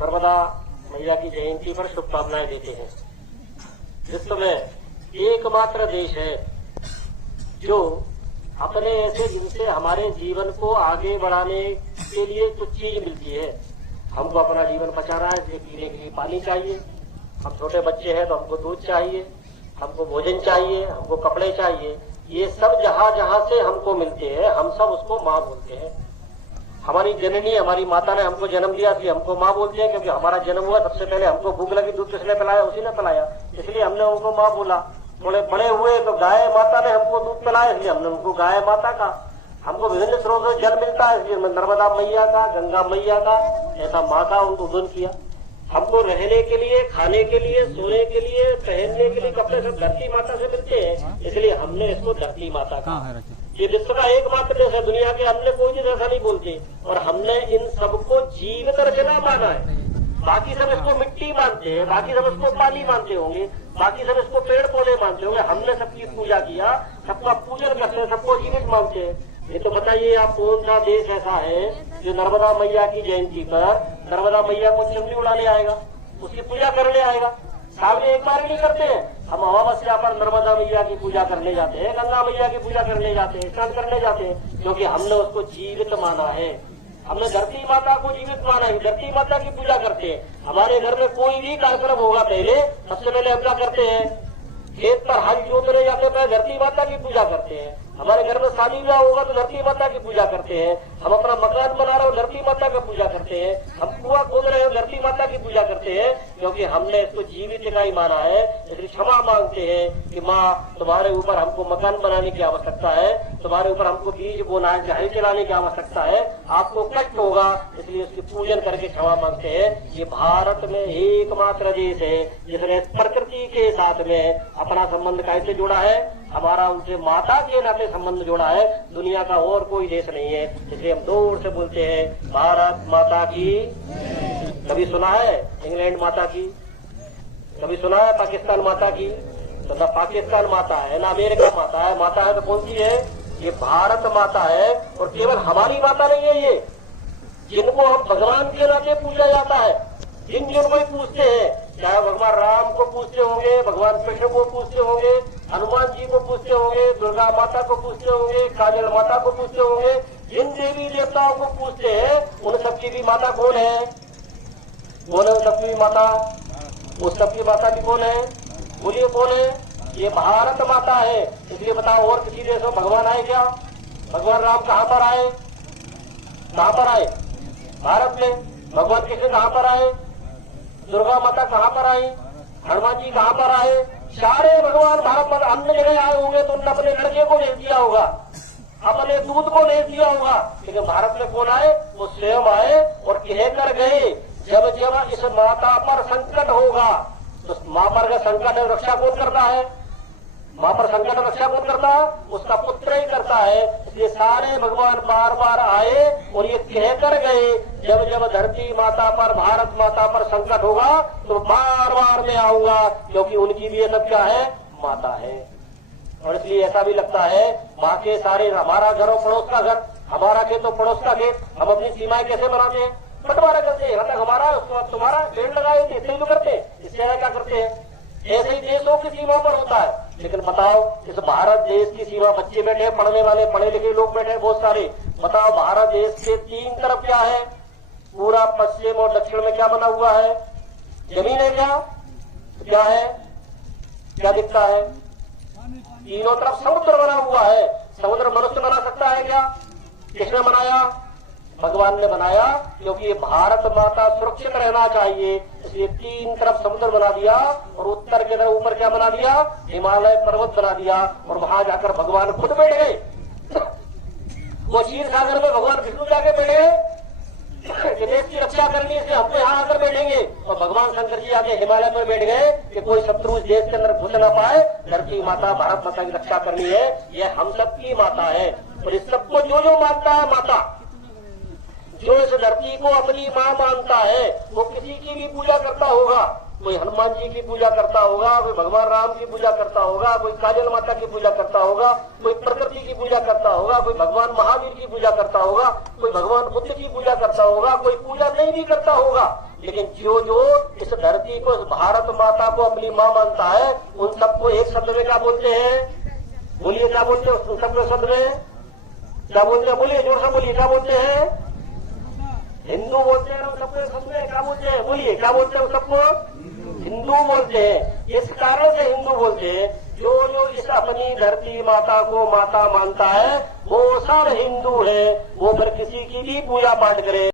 नर्मदा मैया की जयंती पर शुभकामनाएं देते हैं। विश्व में एकमात्र देश है जो अपने ऐसे जिनसे हमारे जीवन को आगे बढ़ाने के लिए कुछ चीज मिलती है। हमको अपना जीवन बचाना है, इसलिए पीने के लिए पानी चाहिए। हम छोटे बच्चे हैं तो हमको दूध चाहिए, हमको भोजन चाहिए, हमको कपड़े चाहिए। ये सब जहां जहां से हमको मिलते हैं हम सब उसको माँ बोलते हैं। हमारी जननी, हमारी माता ने हमको जन्म दिया, इसलिए हमको माँ बोलते हैं, क्योंकि हमारा जन्म हुआ सबसे पहले हमको भूख लगी, दूध किसने पिलाया? उसी ने पिलाया, इसलिए हमने उनको माँ बोला। थोड़े बड़े हुए तो गाय माता ने हमको दूध पिलाया, इसलिए हमने उनको गाय माता का। हमको विभिन्न स्रोतों से जल मिलता है, इसलिए नर्मदा मैया का, गंगा मैया का, ऐसा माँ का उनको उदन किया। हमको रहने के लिए, खाने के लिए, सोने के लिए, पहनने के लिए कपड़े सब धरती माता से मिलते हैं, इसलिए हमने इसको धरती माता का। ये विश्व का एकमात्र देश है, दुनिया के अन्य कोई देश ऐसा नहीं बोलते। और हमने इन सबको जीवित रचना माना है। बाकी सब इसको मिट्टी मानते हैं, बाकी सब इसको पानी मानते होंगे, बाकी सब इसको पेड़ पौधे मानते होंगे। हमने सबकी पूजा किया, सबका पूजन करते हैं, सबको जीवित मानते हैं। ये तो बताइए आप कौन सा देश ऐसा है जो नर्मदा मैया की जयंती पर नर्मदा मैया को चुनरी उड़ाने आएगा, उसकी पूजा करने आएगा? साल में एक बार नहीं करते हैं। हम अमावस्या पर नर्मदा मैया की पूजा करने जाते हैं, गंगा मैया की पूजा करने जाते हैं, स्नान करने जाते हैं, क्योंकि हमने उसको जीवित माना है। हमने धरती माता को जीवित माना है, धरती माता की पूजा करते हैं। हमारे घर में कोई भी कार्यक्रम होगा पहले सबसे पहले हम क्या करते हैं? खेत पर हल जोतने जाते हैं, धरती माता की पूजा करते हैं। हमारे घर में शादी ब्याह होगा तो धरती माता की पूजा करते हैं। हम अपना मकान बना रहे हो धरती माता की पूजा करते हैं। हम कुआं खोद रहे हो धरती माता की पूजा करते हैं, क्योंकि हमने इसको जीवित का ही माना है। इसलिए क्षमा मांगते हैं कि माँ, तुम्हारे ऊपर हमको मकान बनाने की आवश्यकता है, तुम्हारे ऊपर हमको बीज बोना है, हल चलाने की आवश्यकता है, आपको कष्ट होगा, इसलिए उसकी पूजन करके क्षमा मांगते हैं। ये भारत में एकमात्र देश है जिसने प्रकृति के साथ में अपना संबंध कैसे जोड़ा है? हमारा उनसे माता के नाते संबंध जोड़ा है। दुनिया का और कोई देश नहीं है, इसलिए हम जोर से बोलते हैं भारत माता की। कभी सुना है इंग्लैंड माता की? कभी सुना है पाकिस्तान माता की? तो न पाकिस्तान माता है, न अमेरिका माता है। माता है तो कौन सी है? ये भारत माता है। और केवल हमारी माता नहीं है ये, जिनको हम भगवान के नाते पूजा जाता है, जिन जिनको ही पूछते हैं, चाहे भगवान राम को पूछते होंगे, भगवान कृष्ण को पूछते होंगे, हनुमान जी को पूछते होंगे, दुर्गा माता को पूछते होंगे, काजल माता को पूछते होंगे, जिन देवी देवताओं को पूछते हैं उन सबकी भी माता कौन है? कौन है उन सबकी भी माता? उस सबकी माता भी कौन है? बोलिए कौन है? ये भारत माता है। इसलिए बताओ और किसी देश में भगवान आए क्या? भगवान राम कहाँ पर आए? कहाँ पर आए? भारत में। भगवान कृष्ण कहाँ पर आए? दुर्गा माता कहाँ पर आई? हनुमान जी कहाँ पर आए? सारे भगवान भारत में अन्य जगह आए होंगे तो उन्होंने अपने लड़के को भेज दिया होगा, अपने दूध को भेज दिया होगा, लेकिन भारत में कौन आए? वो स्वयं आए और कह कर गए, जब जब इस माता पर संकट होगा तो माँ पर का संकट रक्षा कौन करता है? माँ पर संकट रक्षा कौन करता है? उसका पुत्र ही करता है। इसलिए सारे भगवान बार बार आए और ये कहकर गए, जब जब धरती माता पर, भारत माता पर संकट होगा तो बार बार मैं आऊंगा, क्योंकि उनकी भी ये सब क्या है? माता है। और इसलिए ऐसा भी लगता है माँ के सारे, हमारा घर और पड़ोस का घर, हमारा खेत तो पड़ोस का खेत, हम अपनी सीमाएं कैसे बनाते हैं? बंटवारा करते हैं, मतलब हमारा तुम्हारा पेड़ लगाए थे, इससे तो करते हैं, इससे क्या करते हैं? ऐसे ही देशों की सीमा पर होता है। लेकिन बताओ इस भारत देश की सीमा, बच्चे बैठे, पढ़ने वाले, पढ़े लिखे लोग बैठे बहुत सारे, बताओ भारत देश के तीन तरफ क्या है? पूरा पश्चिम और दक्षिण में क्या बना हुआ है? जमीन है क्या? क्या है? क्या दिखता है? तीनों तरफ समुद्र बना हुआ है। समुद्र मनुष्य बना सकता है क्या? किसने बनाया? भगवान ने बनाया, क्योंकि ये भारत माता सुरक्षित रहना चाहिए, इसलिए तीन तरफ समुद्र बना दिया और उत्तर के तरफ ऊपर क्या बना दिया? हिमालय पर्वत बना दिया। और वहां जाकर भगवान खुद बैठ गए। वो क्षीर सागर में भगवान विष्णु जाके बैठे, देश की रक्षा करनी है, हम तो यहाँ आकर बैठेंगे। और भगवान शंकर जी आके हिमालय पर बैठ गए कि कोई शत्रु इस देश के अंदर घुस न पाए। धरती माता, भारत माता की रक्षा करनी है, ये हम सबकी माता है। और इस सबको जो जो मानता है माता, जो इस धरती को अपनी माँ मानता है, वो किसी की भी पूजा करता होगा। कोई हनुमान जी की पूजा करता होगा, कोई भगवान राम की पूजा करता होगा, कोई काजल माता की पूजा करता होगा, कोई प्रकृति की पूजा करता होगा, कोई भगवान महावीर की पूजा करता होगा, कोई भगवान बुद्ध की पूजा करता होगा, कोई पूजा नहीं भी करता होगा, लेकिन जो जो इस धरती को, इस भारत माता को अपनी माँ मानता है, उन सबको एक शब्द में क्या बोलते हैं? बोलिए क्या बोलते हैं उन सबको शब्द में? क्या बोलते हैं? बोलिए, जोर से बोलिए, क्या बोलते हैं? हिंदू बोलते हैं। उन सबको शब्द में क्या बोलते हैं? बोलिए, क्या बोलते हैं उन सबको? हिंदू बोलते हैं। इस कारण से हिंदू बोलते हैं, जो जो इस अपनी धरती माता को माता मानता है वो सब हिंदू है। वो फिर किसी की भी पूजा पाठ करे।